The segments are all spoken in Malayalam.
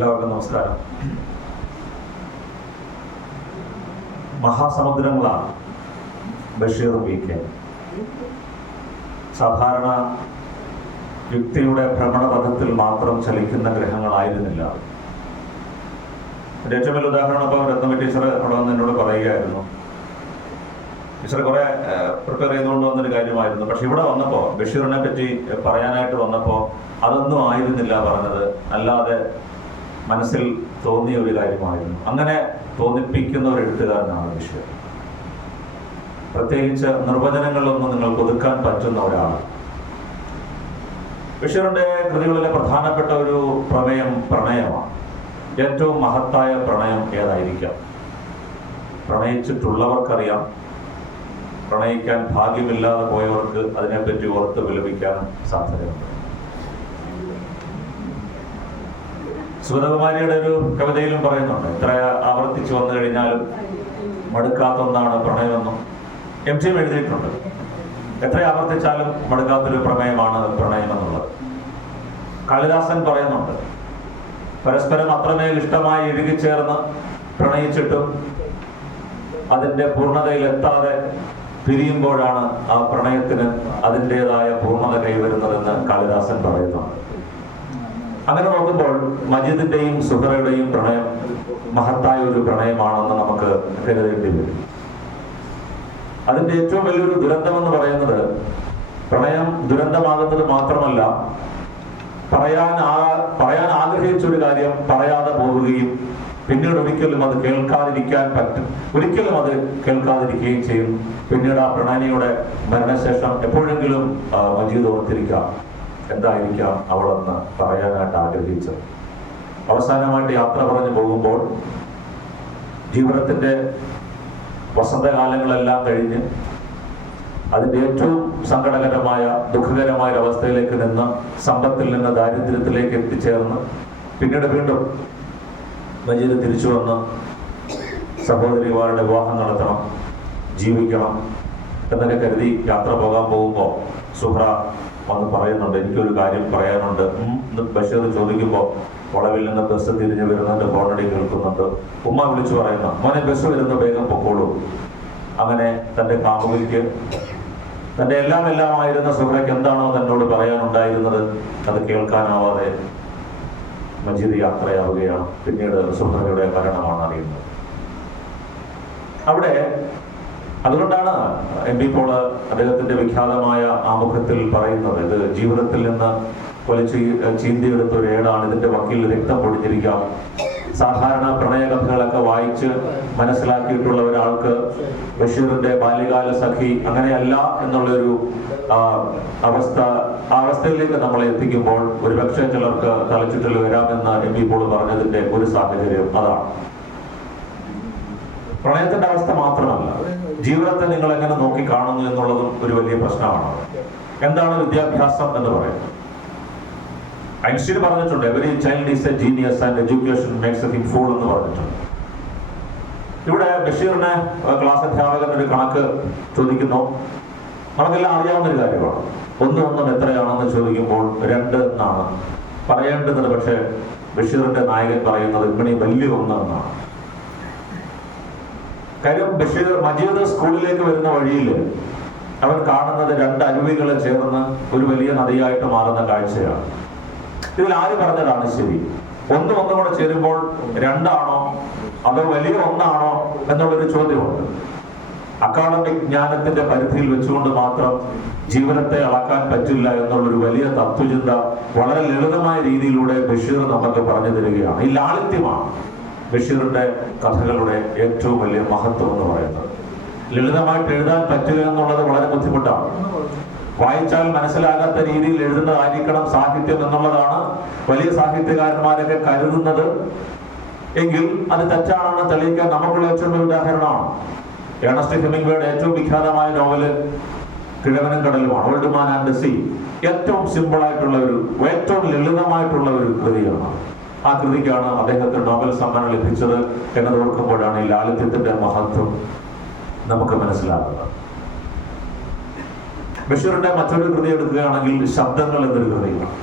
എല്ലാവർക്കും നമസ്കാരം. മഹാസമുദ്രങ്ങളാണ് ബഷീർ വി.കെ. സാധാരണ യുക്തിയുടെ ഭ്രമണപഥത്തിൽ മാത്രം ചലിക്കുന്ന ഗ്രഹങ്ങളായിരുന്നില്ല. എൻ്റെ ഏറ്റവും വലിയ ഉദാഹരണം ഇപ്പോൾ രത്നമ്മ ടീച്ചർ അവിടെ വന്ന് എന്നോട് പറയുകയായിരുന്നു. ടീച്ചർ കുറെ പ്രിപ്പയർ ചെയ്തുകൊണ്ട് വന്നൊരു കാര്യമായിരുന്നു. പക്ഷെ ഇവിടെ വന്നപ്പോൾ ബഷീറിനെ പറ്റി പറയാനായിട്ട് വന്നപ്പോൾ അതൊന്നും ആയിരുന്നില്ല പറഞ്ഞത്, അല്ലാതെ മനസ്സിൽ തോന്നിയ ഒരു കാര്യമായിരുന്നു. അങ്ങനെ തോന്നിപ്പിക്കുന്ന ഒരു എഴുത്തുകാരനാണ് ബഷീർ. പ്രത്യേകിച്ച് നിർവചനങ്ങളിലൊന്നും നിങ്ങൾക്ക് ഒതുക്കാൻ പറ്റുന്ന ഒരാൾ. ബഷീറിന്റെ കൃതികളിലെ പ്രധാനപ്പെട്ട ഒരു പ്രമേയം പ്രണയമാണ്. ഏറ്റവും മഹത്തായ പ്രണയം ഏതായിരിക്കാം? പ്രണയിച്ചിട്ടുള്ളവർക്കറിയാം, പ്രണയിക്കാൻ ഭാഗ്യമില്ലാതെ പോയവർക്ക് അതിനെപ്പറ്റി ഓർത്ത് വിലപിക്കാനും സാധ്യതയുണ്ട്. സുഗതകുമാരിയുടെ ഒരു കവിതയിലും പറയുന്നുണ്ട്, എത്ര ആവർത്തിച്ചു വന്നു കഴിഞ്ഞാലും മടുക്കാത്ത ഒന്നാണ് പ്രണയമെന്നും എം.ജിയും എഴുതിയിട്ടുണ്ട്. എത്ര ആവർത്തിച്ചാലും മടുക്കാത്തൊരു പ്രമേയമാണ് പ്രണയമെന്നുള്ളത്. കാളിദാസൻ പറയുന്നുണ്ട്, പരസ്പരം അത്രമേൽ ഇഷ്ടമായി ഇഴുകിച്ചേർന്ന് പ്രണയിച്ചിട്ടും അതിൻ്റെ പൂർണ്ണതയിലെത്താതെ പിരിയുമ്പോഴാണ് ആ പ്രണയത്തിന് അതിൻ്റെതായ പൂർണ്ണത കൈവരുന്നതെന്ന് കാളിദാസൻ പറയുന്നുണ്ട്. അങ്ങനെ നോക്കുമ്പോൾ മജീദിന്റെയും സുഹറയുടെയും പ്രണയം മഹത്തായ ഒരു പ്രണയമാണെന്ന് നമുക്ക് കരുതേണ്ടി വരും. അതിന്റെ ഏറ്റവും വലിയൊരു ദുരന്തമെന്ന് പറയുന്നത്, പ്രണയം ദുരന്തമാകുന്നത് മാത്രമല്ല, പറയാൻ ആഗ്രഹിച്ചൊരു കാര്യം പറയാതെ പോവുകയും പിന്നീട് ഒരിക്കലും അത് കേൾക്കാതിരിക്കുകയും ചെയ്യും. പിന്നീട് ആ പ്രണയിനിയുടെ മരണശേഷം എപ്പോഴെങ്കിലും മജീദ് ഓർത്തിരിക്കാം എന്തായിരിക്കാം അവളെന്ന് പറയാനായിട്ട് ആഗ്രഹിച്ചത്. അവസാനമായിട്ട് യാത്ര പറഞ്ഞു പോകുമ്പോൾ ജീവിതത്തിന്റെ വസന്തകാലങ്ങളെല്ലാം കഴിഞ്ഞ് അതിൻ്റെ ഏറ്റവും സങ്കടകരമായ ദുഃഖകരമായ അവസ്ഥയിലേക്ക് നിന്ന് സമ്പത്തിൽ നിന്ന് ദാരിദ്ര്യത്തിലേക്ക് എത്തിച്ചേർന്ന് പിന്നീട് വീണ്ടും മജീദ് തിരിച്ചു വന്ന് സഹോദരിമാരുടെ വിവാഹം നടത്തണം, ജീവിക്കണം എന്നൊക്കെ കരുതി യാത്ര പോകാൻ പോകുമ്പോൾ സുഹ്റ വന്ന് പറയുന്നുണ്ട്, എനിക്കൊരു കാര്യം പറയാനുണ്ട്. ബഷീർ ചോദിക്കുമ്പോൾ വളവിൽ നിന്ന് ബസ് തിരിഞ്ഞു വരുന്നുണ്ട്, ഫോണടി കേൾക്കുന്നുണ്ട്. ഉമ്മ വിളിച്ചു പറയുന്ന, മോനെ ബസ് വരുന്ന വേഗം പൊക്കോളൂ. അങ്ങനെ തൻ്റെ കാമുകിക്ക്, തൻ്റെ എല്ലാമായിരുന്ന സുഹ്റയ്ക്ക് എന്താണോ തന്നോട് പറയാനുണ്ടായിരുന്നത് അത് കേൾക്കാനാവാതെ മജീദ് യാത്രയാവുകയാണ്. പിന്നീട് സുഹ്റയുടെ മരണമാണ് അറിയുന്നത്. അവിടെ അതുകൊണ്ടാണ് എം.പി. പോള് അദ്ദേഹത്തിന്റെ വിഖ്യാതമായ ആമുഖത്തിൽ പറയുന്നത്, ഇത് ജീവിതത്തിൽ നിന്ന് ചീന്തിയെടുത്ത ഒരു ഏടാണ്, ഇതിന്റെ വക്കീൽ രക്തം പൊടിഞ്ഞിരിക്കാം. സാധാരണ പ്രണയകഥകളൊക്കെ വായിച്ച് മനസ്സിലാക്കിയിട്ടുള്ള ഒരാൾക്ക് ബഷീറിന്റെ ബാല്യകാല സഖി അങ്ങനെയല്ല എന്നുള്ളൊരു അവസ്ഥയിലേക്ക് നമ്മളെ എത്തിക്കുമ്പോൾ ഒരുപക്ഷെ ചിലർക്ക് തലച്ചുറ്റൽ വരാമെന്ന് എം.പി. പോള് പറഞ്ഞതിന്റെ ഒരു സാഹചര്യം അതാണ്. പ്രണയത്തിന്റെ അവസ്ഥ മാത്രമല്ല, ജീവിതത്തെ നിങ്ങൾ എങ്ങനെ നോക്കി കാണുന്നു എന്നുള്ളതും ഒരു വലിയ പ്രശ്നമാണ്. എന്താണ് വിദ്യാഭ്യാസം എന്ന് പറയുന്നത്? ഐൻസ്റ്റീൻ പറഞ്ഞിട്ടുണ്ട്, every child is A genius and education makes him fool എന്ന് പറഞ്ഞിട്ടുണ്ട്. ഇവിടെ ബഷീറിനെ ക്ലാസ് അധ്യാപകൻ ഒരു കണക്ക് ചോദിക്കുന്നു. നമുക്കെല്ലാം അറിയാവുന്ന ഒരു കാര്യമാണ്. 1 എത്രയാണെന്ന് ചോദിക്കുമ്പോൾ 2 എന്നാണ് പറയേണ്ടത്. പക്ഷെ ബഷീറിന്റെ നായകൻ പറയുന്നത് ഇമ്മണി വലിയ 1 എന്നാണ്. കാര്യം മജീദ് സ്കൂളിലേക്ക് വരുന്ന വഴിയിൽ അവൻ കാണുന്നത് 2 അരുവികളെ ചേർന്ന് ഒരു വലിയ നദിയായിട്ട് മാറുന്ന കാഴ്ചയാണ്. ഇതിൽ ആര് പറഞ്ഞതാണ് ശരി? 1 കൂടെ ചേരുമ്പോൾ 2 ആണോ അതോ വലിയ 1 ആണോ എന്നുള്ളൊരു ചോദ്യമുണ്ട്. അക്കാഡമിക് ജ്ഞാനത്തിന്റെ പരിധിയിൽ വെച്ചുകൊണ്ട് മാത്രം ജീവിതത്തെ അളക്കാൻ പറ്റില്ല എന്നുള്ളൊരു വലിയ തത്വചിന്ത വളരെ ലളിതമായ രീതിയിലൂടെ ബഷീർ നമുക്ക് പറഞ്ഞു തരികയാണ്. ഈ ലാളിത്യമാണ് ബഷീറിന്റെ കഥകളുടെ ഏറ്റവും വലിയ മഹത്വം എന്ന് പറയുന്നത്. ലളിതമായിട്ട് എഴുതാൻ പറ്റുക എന്നുള്ളത് വളരെ ബുദ്ധിമുട്ടാണ്. വായിച്ചാൽ മനസ്സിലാകാത്ത രീതിയിൽ എഴുതുന്നതായിരിക്കണം സാഹിത്യം എന്നുള്ളതാണ് വലിയ സാഹിത്യകാരന്മാരൊക്കെ കരുതുന്നത്. എങ്കിൽ അത് തെറ്റാണെന്ന് തെളിയിക്കാൻ നമുക്കുള്ള ഏറ്റവും വലിയ ഉദാഹരണമാണ് ഏണസ്റ്റ് ഹെമിംഗ്വേയുടെ ഏറ്റവും വിഖ്യാതമായ നോവല് കിഴവനും കടലുമാണ്, old man and the sea. ഏറ്റവും സിമ്പിൾ ആയിട്ടുള്ള ഏറ്റവും ലളിതമായിട്ടുള്ള ഒരു കൃതിയാണ്. ആ കൃതിക്കാണ് അദ്ദേഹത്തിന് നോബൽ സമ്മാനം ലഭിച്ചത് എന്നത് ഓർക്കുമ്പോഴാണ് ഈ ലാളിത്യത്തിന്റെ മഹത്വം നമുക്ക് മനസ്സിലാകുന്നത്. ബഷീറിന്റെ മറ്റൊരു കൃതി എടുക്കുകയാണെങ്കിൽ ശബ്ദങ്ങൾ എന്നൊരു കൃതിയാണ്.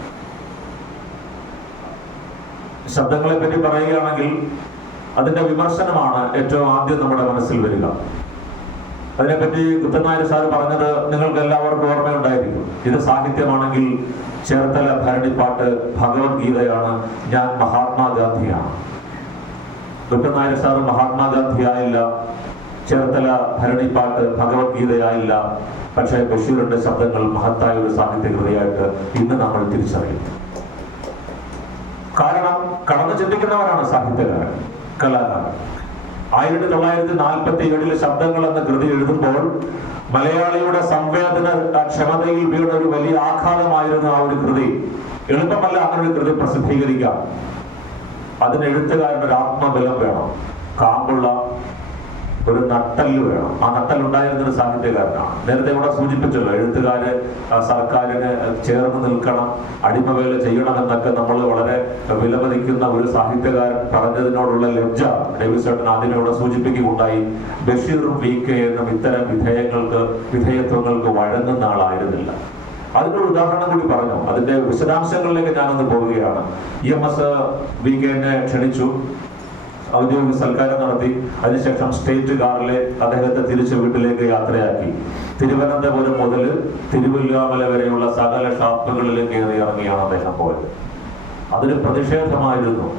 ശബ്ദങ്ങളെ പറ്റി പറയുകയാണെങ്കിൽ അതിന്റെ വിമർശനമാണ് ഏറ്റവും ആദ്യം നമ്മുടെ മനസ്സിൽ വരിക. അതിനെപ്പറ്റി കുത്തനായ സാർ പറഞ്ഞത് നിങ്ങൾക്ക് എല്ലാവർക്കും ഓർമ്മയുണ്ടായിരിക്കും. ഇത് സാഹിത്യമാണെങ്കിൽ ചേർത്തല ഭരണിപ്പാട്ട് ഭഗവത്ഗീതയാണ്, ഞാൻ മഹാത്മാഗാന്ധിയാണ്. കുത്തനായ സാർ മഹാത്മാഗാന്ധിയായില്ല, ചേർത്തല ഭരണിപ്പാട്ട് ഭഗവത്ഗീതയായില്ല. പക്ഷേ ബഷീറിന്റെ ശബ്ദങ്ങൾ മഹത്തായ ഒരു സാഹിത്യകൃതിയായിട്ട് ഇന്ന് നമ്മൾ തിരിച്ചറിയും. കാരണം കടന്നു ചിന്തിക്കുന്നവരാണ് സാഹിത്യകാരൻ, കലാകാരൻ. 1947 ശബ്ദങ്ങൾ എന്ന കൃതി എഴുതുമ്പോൾ മലയാളിയുടെ സംവേദന ക്ഷമതയിൽ വീണ ഒരു വലിയ ആഘാതമായിരുന്നു ആ ഒരു കൃതി. എളുപ്പമല്ല അങ്ങനെ ഒരു കൃതി പ്രസിദ്ധീകരിക്കാം. അതിന് എഴുത്തുകാരൻ്റെ ഒരു ആത്മബലം വേണം, കാമ്പുള്ള ഒരു നട്ടല് വേണം. ആ നട്ടലുണ്ടായിരുന്നൊരു സാഹിത്യകാരനാണ്. നേരത്തെ ഇവിടെ സൂചിപ്പിച്ചല്ലോ, എഴുത്തുകാര് സർക്കാരിന് ചേർന്ന് നിൽക്കണം, അടിമവേല ചെയ്യണമെന്നൊക്കെ നമ്മൾ വളരെ വിലമതിക്കുന്ന ഒരു സാഹിത്യകാരൻ പറഞ്ഞതിനോടുള്ള ലജ്ജ ഡേവിസ് ചേട്ടൻ ആദ്യം ഇവിടെ സൂചിപ്പിക്കുകയുണ്ടായി. ബഷീറും VK എന്നും ഇത്തരം വിധേയത്വങ്ങൾക്ക് വഴങ്ങുന്ന ആളായിരുന്നില്ല. അതിനൊരു ഉദാഹരണം കൂടി പറഞ്ഞു. അതിന്റെ വിശദാംശങ്ങളിലേക്ക് ഞാനൊന്ന് പോവുകയാണ്. EMS VK ക്ഷണിച്ചു, ഔദ്യോഗിക സൽക്കാരം നടത്തി. അതിനുശേഷം സ്റ്റേറ്റ് കാറിലെ അദ്ദേഹത്തെ തിരിച്ച് വീട്ടിലേക്ക് യാത്രയാക്കി. തിരുവനന്തപുരം മുതൽ തിരുവല്ലാമല വരെയുള്ള സകല ഷാപ്പുകളിലും കയറി ഇറങ്ങിയാണ് അദ്ദേഹം പോയത്. അതൊരു പ്രതിഷേധമായിരുന്നു,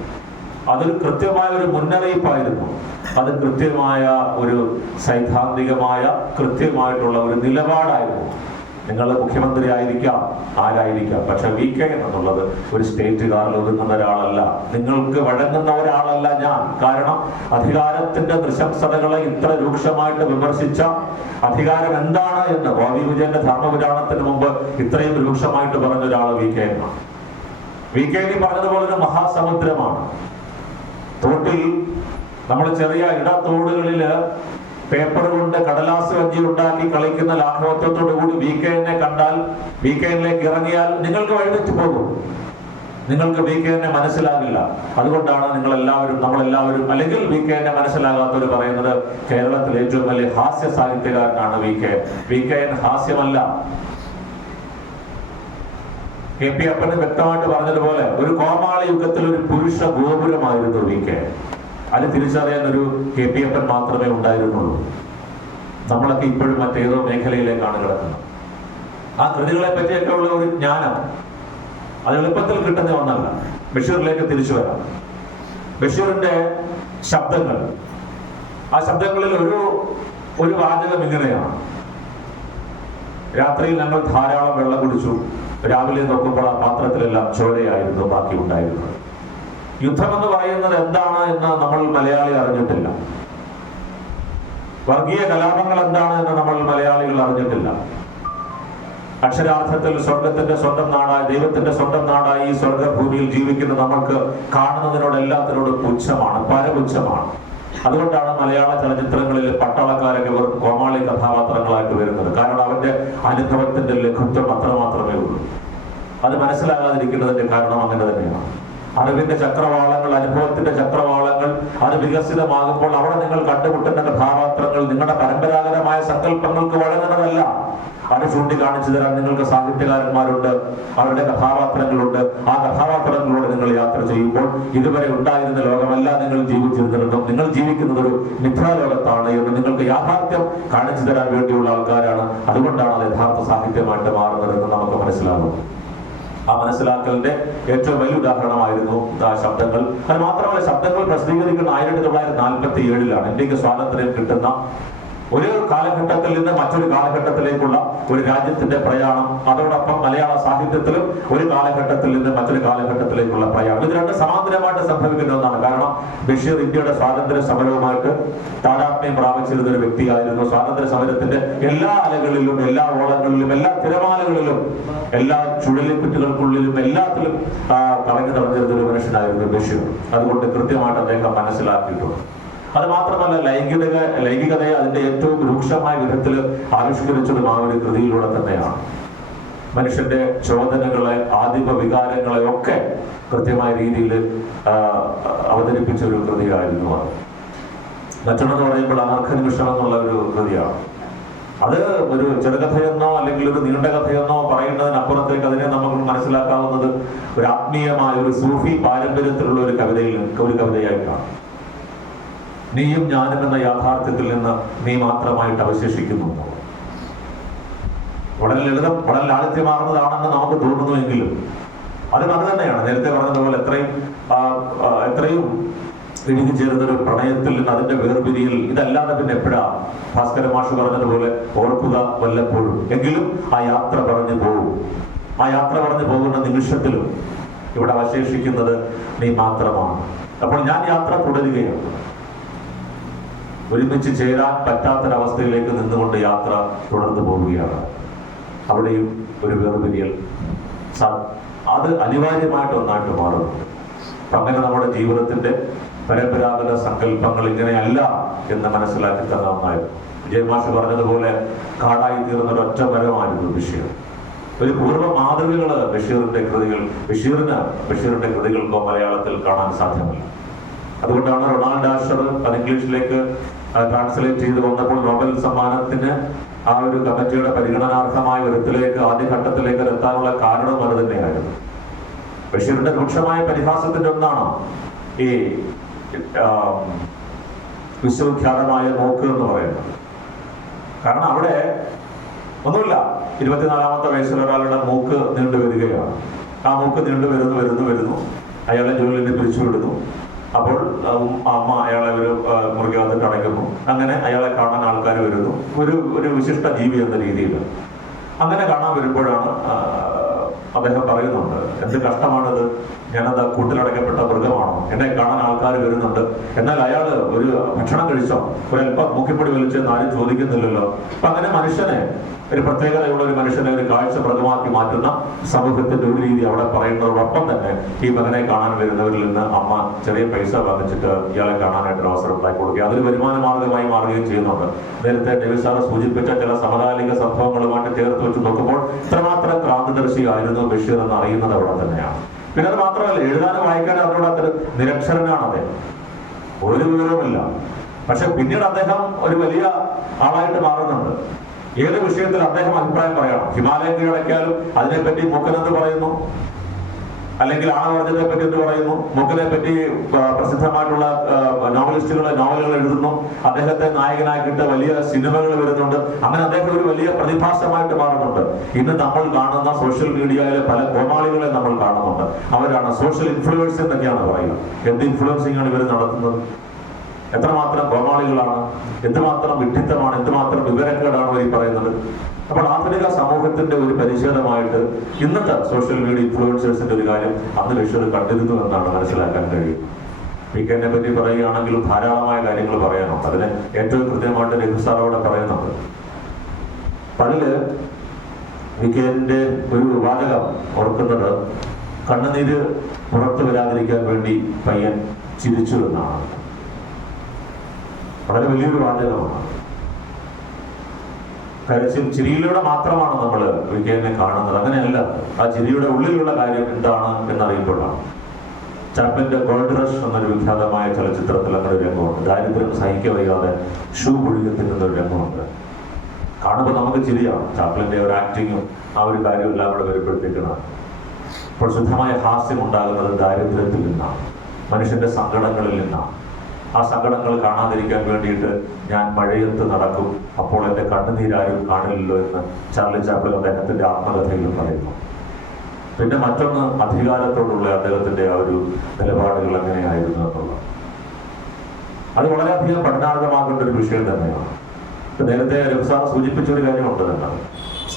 അതൊരു കൃത്യമായ ഒരു മുന്നറിയിപ്പായിരുന്നു, അത് കൃത്യമായ ഒരു സൈദ്ധാന്തികമായ കൃത്യമായിട്ടുള്ള ഒരു നിലപാടായിരുന്നു. നിങ്ങൾ മുഖ്യമന്ത്രി ആയിരിക്കാം, ആരായിരിക്കാം, പക്ഷെ VK എന്നുള്ളത് ഒരു സ്റ്റേറ്റ് കാറിൽ ഒതുങ്ങുന്ന ഒരാളല്ല, നിങ്ങൾക്ക് വഴങ്ങുന്ന ഒരാളല്ല ഞാൻ. കാരണം അധികാരത്തിന്റെ നൃശംസതകളെ ഇത്ര രൂക്ഷമായിട്ട് വിമർശിച്ച, അധികാരം എന്താണ് എന്ന് ബോബി വിജയന്റെ ധർമ്മപുരാണത്തിന് മുമ്പ് ഇത്രയും രൂക്ഷമായിട്ട് പറഞ്ഞ ഒരാൾ VK എന്നാണ്. VK പറഞ്ഞതുപോലെ ഒരു മഹാസമുദ്രമാണ്. തോട്ടിൽ നമ്മൾ ചെറിയ ഇടത്തോടുകളില് പേപ്പർ കൊണ്ട് കടലാസ് വഞ്ചി ഉണ്ടാക്കി കളിക്കുന്ന ലാഘവത്വത്തോടു കൂടി VK കണ്ടാൽ, VK ഇറങ്ങിയാൽ നിങ്ങൾക്ക് വഴിതെറ്റി പോകും, നിങ്ങൾക്ക് VK മനസ്സിലാകില്ല. അതുകൊണ്ടാണ് നമ്മളെല്ലാവരും അല്ലെങ്കിൽ VK മനസ്സിലാകാത്തവർ പറയുന്നത് കേരളത്തിൽ ഏറ്റവും വലിയ ഹാസ്യ സാഹിത്യകാരനാണ് VK ഹാസ്യമല്ല. KP അപ്പന് വ്യക്തമായിട്ട് പറഞ്ഞതുപോലെ ഒരു കോമാളി യുഗത്തിൽ ഒരു പുരുഷ ഗോപുരമായിരുന്നു VK. അത് തിരിച്ചറിയാൻ ഒരു KP അപ്പൻ മാത്രമേ ഉണ്ടായിരുന്നുള്ളൂ. നമ്മളൊക്കെ ഇപ്പോഴും മറ്റേതോ മേഖലയിലേക്കാണ് കിടക്കുന്നത്. ആ കൃതികളെ പറ്റിയൊക്കെ ഉള്ള ഒരു ജ്ഞാനം അത് എളുപ്പത്തിൽ കിട്ടുന്ന ഒന്നല്ല. ബഷീറിലേക്ക് തിരിച്ചു വരാം. ബഷീറിന്റെ ശബ്ദങ്ങൾ, ആ ശബ്ദങ്ങളിൽ ഒരു വാചകം ഇങ്ങനെയാണ്: രാത്രിയിൽ ഞങ്ങൾ ധാരാളം വെള്ളം കുടിച്ചു, രാവിലെ നോക്കുമ്പോൾ ആ പാത്രത്തിലെല്ലാം ചോരയായിരുന്നു ബാക്കി ഉണ്ടായിരുന്നത്. യുദ്ധം എന്ന് പറയുന്നത് എന്താണ് എന്ന് നമ്മൾ മലയാളി അറിഞ്ഞിട്ടില്ല. വർഗീയ കലാപങ്ങൾ എന്താണ് എന്ന് നമ്മൾ മലയാളികൾ അറിഞ്ഞിട്ടില്ല. അക്ഷരാർത്ഥത്തിൽ സ്വർഗത്തിന്റെ സ്വന്തം നാടായി, ദൈവത്തിന്റെ സ്വന്തം നാടായി ഈ സ്വർഗഭൂമിയിൽ ജീവിക്കുന്ന നമ്മൾക്ക് കാണുന്നതിനോട് എല്ലാത്തിനോടും പുച്ഛമാണ്, പരപുച്ഛമാണ്. അതുകൊണ്ടാണ് മലയാള ചലച്ചിത്രങ്ങളിൽ പട്ടാളക്കാരൊക്കെ വെറും കോമാളി കഥാപാത്രങ്ങളായിട്ട് വരുന്നത്. കാരണം അവന്റെ അനുഭവത്തിന്റെ ലഘുത്വം അത്രമാത്രമേ ഉള്ളൂ. അത് മനസ്സിലാകാതിരിക്കുന്നതിന്റെ കാരണം അങ്ങനെ തന്നെയാണ്. അറിവിന്റെ ചക്രവാളങ്ങൾ, അനുഭവത്തിന്റെ ചക്രവാളങ്ങൾ അത് വികസിതമാകുമ്പോൾ അവിടെ നിങ്ങൾ കണ്ടുമുട്ടുന്ന കഥാപാത്രങ്ങൾ നിങ്ങളുടെ പരമ്പരാഗതമായ സങ്കല്പങ്ങൾക്ക് വഴങ്ങുന്നതല്ല. അത് ചൂണ്ടിക്കാണിച്ചു തരാൻ നിങ്ങൾക്ക് സാഹിത്യകാരന്മാരുണ്ട്, അവരുടെ കഥാപാത്രങ്ങളുണ്ട്. ആ കഥാപാത്രങ്ങളോട് നിങ്ങൾ യാത്ര ചെയ്യുമ്പോൾ ഇതുവരെ ഉണ്ടായിരുന്ന ലോകമല്ല നിങ്ങൾ ജീവിച്ചിരുന്നതും, നിങ്ങൾ ജീവിക്കുന്നത് ഒരു മിഥ്യാലോകത്താണ് എന്ന് നിങ്ങൾക്ക് യാഥാർത്ഥ്യം കാണിച്ചു തരാൻ വേണ്ടിയുള്ള ആൾക്കാരാണ്. അതുകൊണ്ടാണ് അത് യഥാർത്ഥ സാഹിത്യമായിട്ട് മാറുന്നതെന്ന് നമുക്ക് മനസ്സിലാകും. ആ മനസ്സിലാക്കലിന്റെ ഏറ്റവും വലിയ ഉദാഹരണമായിരുന്നു ആ ശബ്ദങ്ങൾ. അത് മാത്രമല്ല, ശബ്ദങ്ങൾ പ്രസിദ്ധീകരിക്കുന്ന 1947 ഇന്ത്യക്ക് സ്വാതന്ത്ര്യം കിട്ടുന്ന ഒരു കാലഘട്ടത്തിൽ നിന്ന് മറ്റൊരു കാലഘട്ടത്തിലേക്കുള്ള ഒരു രാജ്യത്തിന്റെ പ്രയാണം, അതോടൊപ്പം മലയാള സാഹിത്യത്തിലും ഒരു കാലഘട്ടത്തിൽ നിന്ന് മറ്റൊരു കാലഘട്ടത്തിലേക്കുള്ള പ്രയാണം. ഇത് രണ്ട് സമാന്തരമായിട്ട് സംഭവിക്കുന്ന ഒന്നാണ്. കാരണം ബഷീർ ഇന്ത്യയുടെ സ്വാതന്ത്ര്യ സമരവുമായിട്ട് താതാത്മ്യം പ്രാപിച്ചിരുന്ന ഒരു വ്യക്തിയായിരുന്നു. സ്വാതന്ത്ര്യ സമരത്തിന്റെ എല്ലാ അലകളിലും, എല്ലാ ഓളങ്ങളിലും, എല്ലാ തിരമാലകളിലും, എല്ലാ ചുഴലിക്കുറ്റുകൾക്കുള്ളിലും എല്ലാത്തിലും കറങ്ങി നടന്നിരുന്ന ഒരു മനുഷ്യനായിരുന്നു ബഷീർ. അതുകൊണ്ട് കൃത്യമായിട്ട് അദ്ദേഹം മനസ്സിലാക്കിയിട്ടുണ്ട്. അത് മാത്രമല്ല, ലൈംഗികതയെ അതിന്റെ ഏറ്റവും രൂക്ഷമായ വിധത്തിൽ ആവിഷ്കരിച്ചതും ആ ഒരു കൃതിയിലൂടെ തന്നെയാണ്. മനുഷ്യന്റെ ചോദനകളെ, ആദിമ വികാരങ്ങളെ ഒക്കെ കൃത്യമായ രീതിയിൽ അവതരിപ്പിച്ച ഒരു കൃതിയായിരുന്നു അത്. മറ്റൊന്നെന്ന് പറയുമ്പോൾ അനർഘനിമിഷം എന്നുള്ള ഒരു കൃതിയാണ്. അത് ഒരു ചെറുകഥയെന്നോ അല്ലെങ്കിൽ ഒരു നീണ്ട കഥയെന്നോ പറയുന്നതിനപ്പുറത്തേക്ക് അതിനെ നമുക്ക് മനസ്സിലാക്കാവുന്നത് ഒരു ആത്മീയമായ ഒരു സൂഫി പാരമ്പര്യത്തിലുള്ള ഒരു കവിതയായിട്ടാണ്. നീയും ഞാനും എന്ന യാഥാർത്ഥ്യത്തിൽ നിന്ന് നീ മാത്രമായിട്ട് അവശേഷിക്കുന്നു. വളരെ ലളിതം, വളരെ ലാളിത്യമാർന്നതാണെന്ന് നമുക്ക് തോന്നുന്നുവെങ്കിലും അത് തന്നെയാണ്. നേരത്തെ പറഞ്ഞതുപോലെ എത്രയും ഇഴുകി ചേർന്നൊരു പ്രണയത്തിൽ നിന്ന് അതിന്റെ വേർപിരിയിൽ ഇതല്ലാതെ പിന്നെ എപ്പോഴാ ഭാസ്കര മാഷ് പറഞ്ഞതുപോലെ ഓർക്കുക വല്ലപ്പോഴും. എങ്കിലും ആ യാത്ര പറഞ്ഞു പോകും. ആ യാത്ര പറഞ്ഞു പോകുന്ന നിമിഷത്തിലും ഇവിടെ അവശേഷിക്കുന്നത് നീ മാത്രമാണ്. അപ്പോൾ ഞാൻ യാത്ര തുടരുകയാണ്. ഒരുമിച്ച് ചേരാൻ പറ്റാത്തൊരവസ്ഥയിലേക്ക് നിന്നുകൊണ്ട് യാത്ര തുടർന്നു പോവുകയാണ്. അവിടെയും ഒരു വേർപിരിയൽ അത് അനിവാര്യമായിട്ട് ഒന്നായിട്ട് മാറുന്നുണ്ട്. അങ്ങനെ നമ്മുടെ ജീവിതത്തിന്റെ പരമ്പരാഗത സങ്കല്പങ്ങൾ ഇങ്ങനെയല്ല എന്ന് മനസ്സിലാക്കി തന്നെ ഒന്നായിരുന്നു. വിജയമാഷ് പറഞ്ഞതുപോലെ കാടായി തീർന്ന ഒരൊറ്റ മരമായിരുന്നു ബഷീർ. ഒരു പൂർവ്വ മാതൃകകള് ബഷീറിന്റെ കൃതികൾക്കോ മലയാളത്തിൽ കാണാൻ സാധ്യമല്ല. അതുകൊണ്ടാണ് റൊണാൾഡ് ആഷർ അത് ഇംഗ്ലീഷിലേക്ക് ട്രാൻസ്ലേറ്റ് ചെയ്ത് വന്നപ്പോൾ നോബൽ സമ്മാനത്തിന് ആ ഒരു കമ്മിറ്റിയുടെ പരിഗണനാർഹമായ വിധത്തിലേക്ക് ആദ്യഘട്ടത്തിലേക്ക് എത്താനുള്ള കാരണം അത് തന്നെയായിരുന്നു. ബഷീറിന്റെ രൂക്ഷമായ പരിഹാസത്തിന്റെ ഒന്നാണ് ഈ വിശ്വവിഖ്യാതമായ നോക്ക് എന്ന് പറയുന്നത്. കാരണം അവിടെ ഒന്നുമില്ല, 24-ാമത്തെ വയസ്സിൽ ഒരാളുടെ മൂക്ക് നീണ്ടുവരികയാണ്. ആ മൂക്ക് വരുന്നു അയാളെ ജോലിയിൽ നിന്ന് പിരിച്ചുവിടുന്നു. അപ്പോൾ അമ്മ അയാളെ ഒരു മുറിക്കകത്ത് അടയ്ക്കുന്നു. അങ്ങനെ അയാളെ കാണാൻ ആൾക്കാർ വരുന്നു, ഒരു വിശിഷ്ട ജീവി എന്ന രീതിയിൽ. അങ്ങനെ കാണാൻ വരുമ്പോഴാണ് അദ്ദേഹം പറയുന്നുണ്ട്, എന്ത് കഷ്ടമാണിത്, ഞാനത് കൂട്ടിലടക്കപ്പെട്ട മൃഗമാണോ, എന്നെ കാണാൻ ആൾക്കാർ വരുന്നുണ്ട്, എന്നാൽ അയാള് ഒരു ഭക്ഷണം കഴിച്ചോ, ഒരല്പം മൂക്കിപ്പൊടി വലിച്ചെന്ന് ആരും ചോദിക്കുന്നില്ലല്ലോ. അപ്പൊ അങ്ങനെ മനുഷ്യനെ, ഒരു പ്രത്യേകതയുള്ള ഒരു മനുഷ്യനെ ഒരു കാഴ്ച മൃഗമാക്കി മാറ്റുന്ന സമൂഹത്തിന്റെ ഒരു രീതി അവിടെ പറയുന്നതോടൊപ്പം തന്നെ ഈ മകനെ കാണാൻ വരുന്നവരിൽ നിന്ന് അമ്മ ചെറിയ പൈസ വാങ്ങിച്ചിട്ട് ഇയാളെ കാണാനായിട്ടൊരു അവസരം ഉണ്ടാക്കി കൊടുക്കുക. അതൊരു വരുമാന മാർഗമായി മാറുകയും ചെയ്യുന്നുണ്ട്. നേരത്തെ ഡേവിഡ് സാറ് സൂചിപ്പിച്ച ചില സമകാലിക സംഭവങ്ങളുമായിട്ട് ചേർത്ത് വെച്ച് നോക്കുമ്പോൾ ഇത്രമാത്രം ക്രാന്തദർശിയായിരുന്നു ബഷീർ എന്ന് അറിയുന്നത് അവിടെ തന്നെയാണ്. പിന്നെ അത് മാത്രമല്ല, എഴുതാനും വായിക്കാനും അറിഞ്ഞൂടാത്തൊരു നിരക്ഷരനാണ് അദ്ദേഹം, ഒരു വിവരവുമില്ല. പക്ഷെ പിന്നീട് അദ്ദേഹം ഒരു വലിയ ആളായിട്ട് മാറുന്നുണ്ട്. ഏത് വിഷയത്തിൽ അദ്ദേഹം അഭിപ്രായം പറയണം. ഹിമാലയം കീഴടക്കിയാലും അതിനെപ്പറ്റി മുക്കനെന്ന് പറയുന്നു, അല്ലെങ്കിൽ ആണവർജത്തെ പറ്റി എന്ന് പറയുന്നു. മുക്കനെ പറ്റി പ്രസിദ്ധമായിട്ടുള്ള നോവലുകൾ എഴുതുന്നു. അദ്ദേഹത്തെ നായകനാക്കിയിട്ട് വലിയ സിനിമകൾ വരുന്നുണ്ട്. അങ്ങനെ അദ്ദേഹം ഒരു വലിയ പ്രതിഭാസമായിട്ട് മാറുന്നുണ്ട്. ഇന്ന് നമ്മൾ കാണുന്ന സോഷ്യൽ മീഡിയയിലെ പല കോമാളികളെ നമ്മൾ കാണുന്നുണ്ട്. അവരാണ് സോഷ്യൽ ഇൻഫ്ലുവൻസ് എന്നൊക്കെയാണ് പറയുന്നത്. എന്ത് ഇൻഫ്ലുവൻസിംഗ് ആണ് ഇവർ നടത്തുന്നത്? എത്രമാത്രം കോമാളികളാണ്, എന്തുമാത്രം വിഡ്ഢിത്തമാണ്, എന്തുമാത്രം വിവരക്കേടാണ് ഈ പറയുന്നത്. അപ്പോൾ ആധുനിക സമൂഹത്തിന്റെ ഒരു പരിച്ഛേദമായിട്ട് ഇന്നത്തെ സോഷ്യൽ മീഡിയ ഇൻഫ്ലുവൻസേഴ്സിന്റെ ഒരു കാര്യം അന്ന് ബഷീർ കണ്ടിരുന്നു എന്നാണ് മനസ്സിലാക്കാൻ കഴിയും. വികെനെ പറ്റി പറയുകയാണെങ്കിലും ധാരാളമായ കാര്യങ്ങൾ പറയാനുണ്ട്. അതിന് ഏറ്റവും കൃത്യമായിട്ട് രഘു സാർ അവിടെ പറയുന്നുണ്ട്. അതില് വികെന്റെ ഒരു വാചകം ഓർക്കുന്നത്, കണ്ണുനീര് പുറത്തു വരാതിരിക്കാൻ വേണ്ടി പയ്യൻ ചിരിച്ചു എന്നാണ്. വളരെ വലിയൊരു വാചകമാണ്. ചിരിയിലൂടെ മാത്രമാണ് നമ്മൾ വികെനെ കാണുന്നത്. അങ്ങനെയല്ല, ആ ചിരിയുടെ ഉള്ളിലുള്ള കാര്യം എന്താണ് എന്നറിയുമ്പോഴാണ്. ചാപ്ലിന്റെ ഗോൾഡ് റഷ് എന്നൊരു വിഖ്യാതമായ ചലച്ചിത്രത്തിൽ അങ്ങനെ ഒരു രംഗമുണ്ട്. ദാരിദ്ര്യം സഹിക്ക വയ്യാതെ ഷൂ കുഴിഞ്ഞു തിന്നുന്നൊരു രംഗമുണ്ട്. കാണുമ്പോൾ നമുക്ക് ചിരിയാണ്. ചാപ്ലിന്റെ ഒരു ആക്ടിങ്ങും ആ ഒരു കാര്യവും എല്ലാം അവിടെ വരുമ്പോഴത്തേക്കാണ്. അപ്പോൾ ശുദ്ധമായ ഹാസ്യം ഉണ്ടാകുന്നത് ദാരിദ്ര്യത്തിൽ നിന്നാണ്, മനുഷ്യന്റെ സങ്കടങ്ങളിൽ നിന്നാണ്. ആ സങ്കടങ്ങൾ കാണാതിരിക്കാൻ വേണ്ടിയിട്ട് ഞാൻ മഴയത്ത് നടക്കും, അപ്പോൾ എൻ്റെ കണ്ണുനീരാരും കാണില്ലല്ലോ എന്ന് ചാർലി ചാപ്ലിൻ അദ്ദേഹത്തിന്റെ ആത്മകഥയിലും പറയുന്നു. പിന്നെ മറ്റൊന്ന്, അധികാരത്തോടുള്ള അദ്ദേഹത്തിന്റെ ആ ഒരു നിലപാടുകൾ എങ്ങനെയായിരുന്നു എന്നുള്ളത്. അത് വളരെയധികം പഠനാർഹമാകേണ്ട ഒരു വിഷയം തന്നെയാണ്. നേരത്തെ രഘുസാർ സൂചിപ്പിച്ച ഒരു കാര്യമുണ്ട് തന്നെ,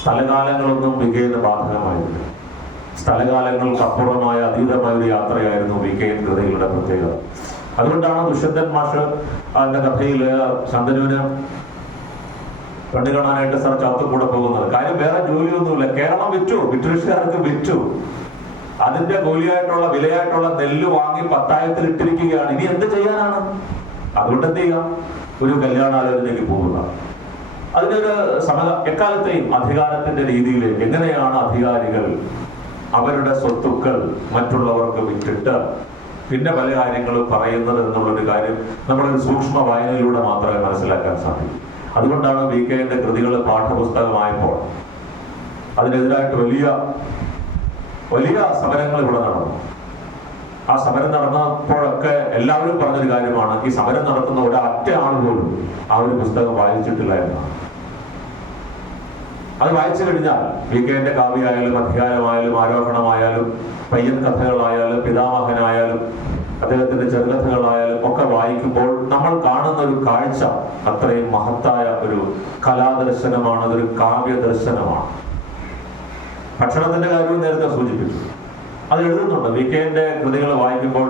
സ്ഥലകാലങ്ങളൊന്നും വികെന് ബാധകമായിരുന്നു. സ്ഥലകാലങ്ങൾക്കപ്പുറമായ അതീതമായ ഒരു യാത്രയായിരുന്നു വികെൻ കൃതികളുടെ പ്രത്യേകത. അതുകൊണ്ടാണ് ദുഷ്യന്തൻ മാഷ് അതിന്റെ കഥയില് ശന്തനുവിന് പെണ്ണ് കാണാനായിട്ട് സാർ ചാത്തും കൂടെ പോകുന്നത്. കാര്യം വേറെ ജോലിയൊന്നുമില്ല, കേരളം വിറ്റു, ബ്രിട്ടീഷുകാർക്ക് വിറ്റു. അതിന്റെ കൂലിയായിട്ടുള്ള വിലയായിട്ടുള്ള നെല്ല് വാങ്ങി പത്തായത്തിൽ ഇട്ടിരിക്കുകയാണ്. ഇനി എന്ത് ചെയ്യാനാണ്? അതുകൊണ്ട് എന്ത് ചെയ്യാം, ഒരു കല്യാണാലോചനയ്ക്ക് പോവുക. അതിനൊരു എക്കാലത്തെയും അധികാരത്തിന്റെ രീതിയിൽ എങ്ങനെയാണ് അധികാരികൾ അവരുടെ സ്വത്തുക്കൾ മറ്റുള്ളവർക്ക് വിറ്റിട്ട് പിന്നെ പല കാര്യങ്ങളും പറയുന്നത് എന്നുള്ളൊരു കാര്യം നമ്മളൊരു സൂക്ഷ്മ വായനയിലൂടെ മാത്രമേ മനസ്സിലാക്കാൻ സാധിക്കൂ. അതുകൊണ്ടാണ് VK-ന്റെ കൃതികൾ പാഠപുസ്തകമായപ്പോൾ അതിനെതിരായിട്ട് വലിയ വലിയ സമരങ്ങൾ ഇവിടെ നടന്നു. ആ സമരം നടന്നപ്പോഴൊക്കെ എല്ലാവരും പറഞ്ഞൊരു കാര്യമാണ്, ഈ സമരം നടത്തുന്ന ഒരൊറ്റ ആൾ പോലും ആ ഒരു പുസ്തകം വായിച്ചിട്ടില്ല എന്നാണ്. അത് വായിച്ചു കഴിഞ്ഞാൽ VK-ന്റെ കാവ്യമായാലും അധ്യായമായാലും ആരോഹണമായാലും പയ്യൻ കഥകളായാലും പിതാമഹനായാലും അദ്ദേഹത്തിന്റെ ചെറുകഥകളായാലും ഒക്കെ വായിക്കുമ്പോൾ നമ്മൾ കാണുന്ന ഒരു കാഴ്ച അത്രയും മഹത്തായ ഒരു കലാദർശനമാണ്, അതൊരു കാവ്യദർശനമാണ്. ഭക്ഷണത്തിന്റെ കാര്യവും നേരത്തെ സൂചിപ്പിച്ചു. അത് എഴുതുന്നുണ്ട്. VK-ന്റെ കൃതികൾ വായിക്കുമ്പോൾ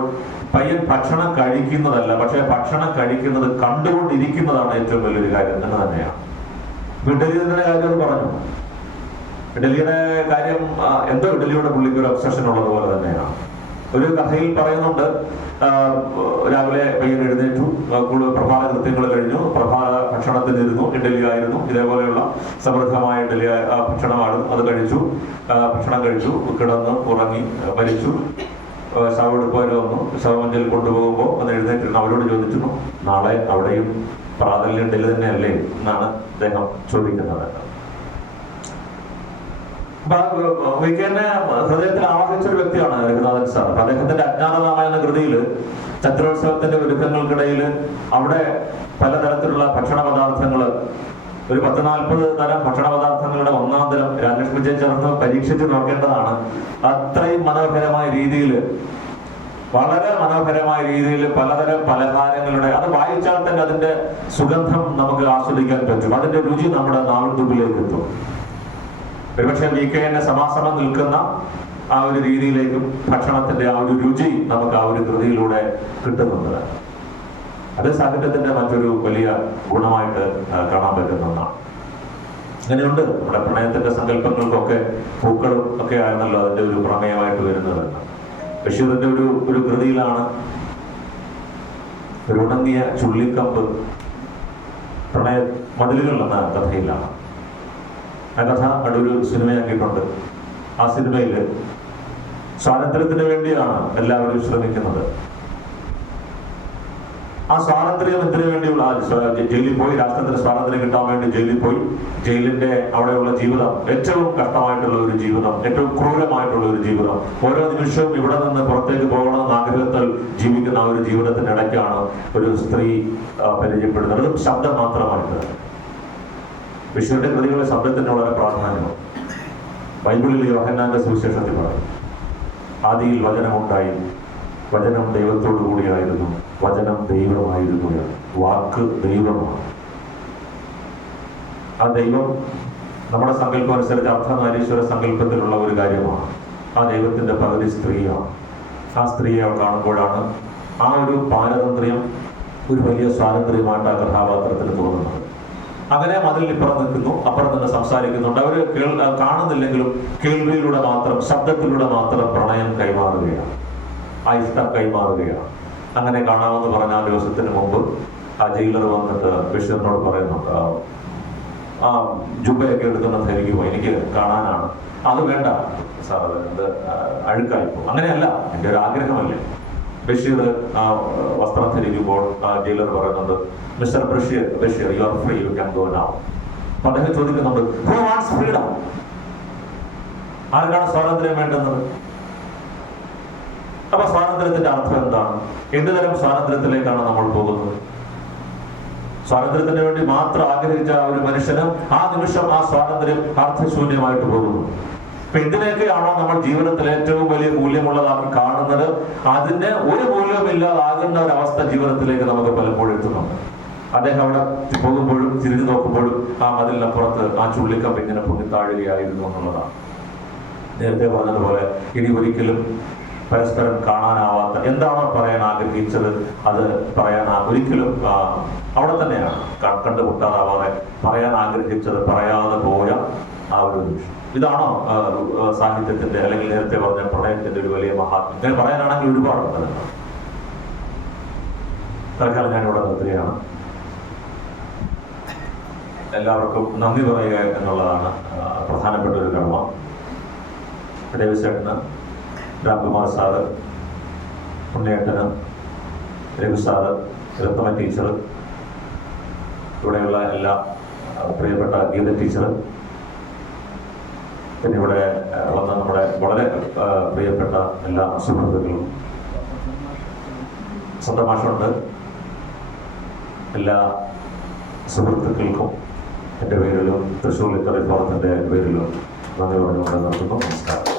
പയ്യൻ ഭക്ഷണം കഴിക്കുന്നതല്ല, പക്ഷെ ഭക്ഷണം കഴിക്കുന്നത് കണ്ടുകൊണ്ടിരിക്കുന്നതാണ് ഏറ്റവും വലിയൊരു കാര്യം എന്ന് തന്നെയാണ്. ഇഡലിയുടെ കാര്യം പറഞ്ഞു. ഇഡലിയുടെ കാര്യം എന്തോ ഇഡലിയുടെ പുള്ളിക്ക് ഒരു ഒബ്സഷൻ ഉള്ളതുപോലെ തന്നെയാണ്. ഒരു കഥയിൽ പറയുന്നുണ്ട്, രാവിലെ പയ്യൻ എഴുന്നേറ്റു, പ്രഭാത കൃത്യങ്ങൾ കഴിഞ്ഞു, പ്രഭാത ഭക്ഷണത്തിനിരുന്നു, ഇഡലി ആയിരുന്നു, ഇതേപോലെയുള്ള സമൃദ്ധമായ ഇഡലി ഭക്ഷണമാണ്. അത് കഴിച്ചു, ഭക്ഷണം കഴിച്ചു, കിടന്ന് ഉറങ്ങി മരിച്ചു. ശവമെടുപ്പുകാർ വന്നു, ശവമഞ്ചൽ കൊണ്ടുപോകുമ്പോൾ അത് എഴുന്നേറ്റിരുന്നു. അവരോട് ചോദിച്ചിരുന്നു, നാളെ അവിടെയും പ്രാതലിന് ഇഡലി തന്നെയല്ലേ എന്നാണ് അദ്ദേഹം ചോദിക്കുന്നത്. VK-നെ ഹൃദയത്തിൽ ആവാഹിച്ച ഒരു വ്യക്തിയാണ് രഘുനാഥൻ സാർ. അദ്ദേഹത്തിന്റെ അജ്ഞാതനാമ എന്ന കൃതിയിൽ ചന്ദ്രോത്സവത്തിന്റെ ഒരുക്കങ്ങൾക്കിടയിൽ അവിടെ പലതരത്തിലുള്ള ഭക്ഷണ പദാർത്ഥങ്ങൾ, ഒരു 10-40 തരം ഭക്ഷണ പദാർത്ഥങ്ങളുടെ ഒന്നാം തരം രാജലക്ഷ്മി ചേർന്ന് പരീക്ഷിച്ച് നോക്കേണ്ടതാണ്. അത്രയും മനോഹരമായ രീതിയിൽ, വളരെ മനോഹരമായ രീതിയിൽ പലതരം പലഹാരങ്ങളുടെ, അത് വായിച്ചാൽ തന്നെ അതിന്റെ സുഗന്ധം നമുക്ക് ആസ്വദിക്കാൻ പറ്റും, അതിന്റെ രുചി നമ്മുടെ നാവിൻ തുമ്പിലേക്ക് എത്തും. ഒരുപക്ഷെ VK-നെ സമാസമം നിൽക്കുന്ന ആ ഒരു രീതിയിലേക്കും ഭക്ഷണത്തിന്റെ ആ ഒരു രുചി നമുക്ക് ആ ഒരു കൃതിയിലൂടെ കിട്ടുന്നുണ്ട്. അത് സാഹിത്യത്തിന്റെ മറ്റൊരു വലിയ ഗുണമായിട്ട് കാണാൻ പറ്റുന്ന ഒന്നാണ്. അങ്ങനെയുണ്ട്. നമ്മുടെ പ്രണയത്തിന്റെ സങ്കല്പങ്ങൾക്കൊക്കെ പൂക്കളും ഒക്കെ ആയിരുന്നല്ലോ അതിന്റെ ഒരു പ്രമേയമായിട്ട് വരുന്നത്. ബഷീറിന്റെ ഒരു കൃതിയിലാണ് ഒരു ഉണങ്ങിയ ചുള്ളിക്കമ്പ് പ്രണയ മതിലുകൾ എന്ന കഥയിലാണ്. ആ കഥ അടൂര് സിനിമയാക്കിയിട്ടുണ്ട്. ആ സിനിമയിൽ സ്വാതന്ത്ര്യത്തിന് വേണ്ടിയാണ് എല്ലാവരും ശ്രമിക്കുന്നത്. ആ സ്വാതന്ത്ര്യം എന്തിനു വേണ്ടിയുള്ള ജയിലിൽ പോയി, രാഷ്ട്രത്തിന് സ്വാതന്ത്ര്യം കിട്ടാൻ വേണ്ടി ജയിലിൽ പോയി, ജയിലിന്റെ അവിടെയുള്ള ജീവിതം ഏറ്റവും കഷ്ടമായിട്ടുള്ള ഒരു ജീവിതം, ഏറ്റവും ക്രൂരമായിട്ടുള്ള ഒരു ജീവിതം. ഓരോ നിമിഷവും ഇവിടെ നിന്ന് പുറത്തേക്ക് പോകണമെന്ന് ആഗ്രഹത്തിൽ ജീവിക്കുന്ന ആ ഒരു ജീവിതത്തിനിടയ്ക്കാണ് ഒരു സ്ത്രീ പരിചയപ്പെടുന്നത്. അതും ശബ്ദം മാത്രമായിട്ട്. ബഷീറിന്റെ കൃതികളുടെ ശബ്ദത്തിന് വളരെ പ്രാധാന്യമാണ്. ബൈബിളിൽ യോഹന്നാന്റെ സുവിശേഷത്തിൽ പറയും, ആദിയിൽ വചനമുണ്ടായി, വചനം ദൈവത്തോടു കൂടിയായിരുന്നു, വചനം ദൈവമായിരുന്നു, വാക്ക് ദൈവമാണ്. ആ ദൈവം നമ്മുടെ സങ്കല്പം അനുസരിച്ച് അർദ്ധനാരീശ്വര സങ്കല്പത്തിലുള്ള ഒരു കാര്യമാണ്. ആ ദൈവത്തിന്റെ പകുതി സ്ത്രീയാണ്. ആ സ്ത്രീയെ കാണുമ്പോഴാണ് ആ ഒരു പാരതന്ത്ര്യം ഒരു വലിയ സ്വാതന്ത്ര്യമായിട്ട് ആ കഥാപാത്രത്തിന് തോന്നുന്നത്. അങ്ങനെ മതിലിപ്പുറം നിൽക്കുന്നു, അപ്പുറം നിന്ന് സംസാരിക്കുന്നുണ്ട്. അവർ കാണുന്നില്ലെങ്കിലും കേൾവിയിലൂടെ മാത്രം, ശബ്ദത്തിലൂടെ മാത്രം പ്രണയം കൈമാറുകയാണ്, ആ ഇഷ്ടം കൈമാറുകയാണ്. അങ്ങനെ കാണാമെന്ന് പറഞ്ഞ ആ ദിവസത്തിന് മുമ്പ് ആ ജയിലർ വന്നിട്ട് ബഷീറിനോട് പറയുന്നുണ്ട്, ആ ജുബയൊക്കെ എടുക്കുന്ന ധരിക്കുമോ, എനിക്ക് കാണാനാണ്. അത് വേണ്ട സാർ, അത് അഴുക്കായിപ്പോ. അങ്ങനെയല്ല, എൻ്റെ ഒരു ആഗ്രഹമല്ലേ. ബഷീർ വസ്ത്രം ധരിക്കുമ്പോൾ ജയിലർ പറയുന്നുണ്ട്, mister Basheer you are free, you can go now. അപ്പൊ അദ്ദേഹം ചോദിക്കുന്നുണ്ട്, ഹു വാണ്ട്സ് ഫ്രീഡം? ആർക്കാണ് സ്വാതന്ത്ര്യം വേണ്ടുന്നത്? അപ്പൊ സ്വാതന്ത്ര്യത്തിന്റെ അർത്ഥം എന്താണ്? എന്ത് തരം സ്വാതന്ത്ര്യത്തിലേക്കാണ് നമ്മൾ പോകുന്നത്? സ്വാതന്ത്ര്യത്തിന് വേണ്ടി മാത്രം ആഗ്രഹിച്ച ഒരു മനുഷ്യന് ആ നിമിഷം ആ സ്വാതന്ത്ര്യം അർത്ഥശൂന്യമായിട്ട് പോകുന്നു. അപ്പൊ എന്തിനൊക്കെയാണോ നമ്മൾ ജീവിതത്തിൽ ഏറ്റവും വലിയ മൂല്യമുള്ളതാക്കി കാണുന്നത്, അതിന് ഒരു മൂല്യമില്ലാതാകുന്ന ഒരവസ്ഥ ജീവിതത്തിലേക്ക് നമുക്ക് പലപ്പോഴും എത്തുന്നുണ്ട്. അദ്ദേഹം അവിടെ പോകുമ്പോഴും തിരിഞ്ഞു നോക്കുമ്പോഴും ആ മതിലിനപ്പുറത്ത് ആ ചുള്ളിക്കമ്പ് ഇങ്ങനെ പൊങ്ങിത്താഴുകയായിരുന്നു എന്നുള്ളതാണ്. നേരത്തെ പറഞ്ഞതുപോലെ ഇനി ഒരിക്കലും പരസ്പരം കാണാനാവാത്ത, എന്താണോ പറയാൻ ആഗ്രഹിച്ചത് അത് പറയാൻ ഒരിക്കലും അവിടെ തന്നെയാണ് കണ്ടുമുട്ടാനാവാതെ പറയാൻ ആഗ്രഹിച്ചത് പറയാതെ പോയ ആ ഒരു നിമിഷം. ഇതാണോ സാഹിത്യത്തിന്റെ, അല്ലെങ്കിൽ നേരത്തെ പറഞ്ഞ പ്രണയത്തിന്റെ ഒരു വലിയ മഹാത്മ്യം? ഇങ്ങനെ പറയാനാണെങ്കിൽ ഒരുപാടുണ്ട്. തൽക്കാലം ഞാനിവിടെ നിർത്തുകയാണ്. എല്ലാവർക്കും നന്ദി പറയുക എന്നുള്ളതാണ് പ്രധാനപ്പെട്ട ഒരു കർമ്മം. ഡേവിസ് ചേട്ടന്, രാംകുമാർ സാറ്, ഉണ്ണിയേട്ടന്, രഘു സാറ്, രത്നമ്മ ടീച്ചർ, ഇവിടെയുള്ള എല്ലാ പ്രിയപ്പെട്ട ഗീത ടീച്ചർ, പിന്നെ ഇവിടെ വന്ന നമ്മുടെ വളരെ പ്രിയപ്പെട്ട എല്ലാ സുഹൃത്തുക്കളും, സ്വന്തം മാഷുണ്ട്, എല്ലാ സുഹൃത്തുക്കൾക്കും എൻ്റെ പേരിലും തൃശ്ശൂർ ലിറ്റററി ഫോറത്തിൻ്റെ പേരിലും നന്ദി പറഞ്ഞുകൊണ്ട് നിർത്തുന്നു. നമസ്കാരം.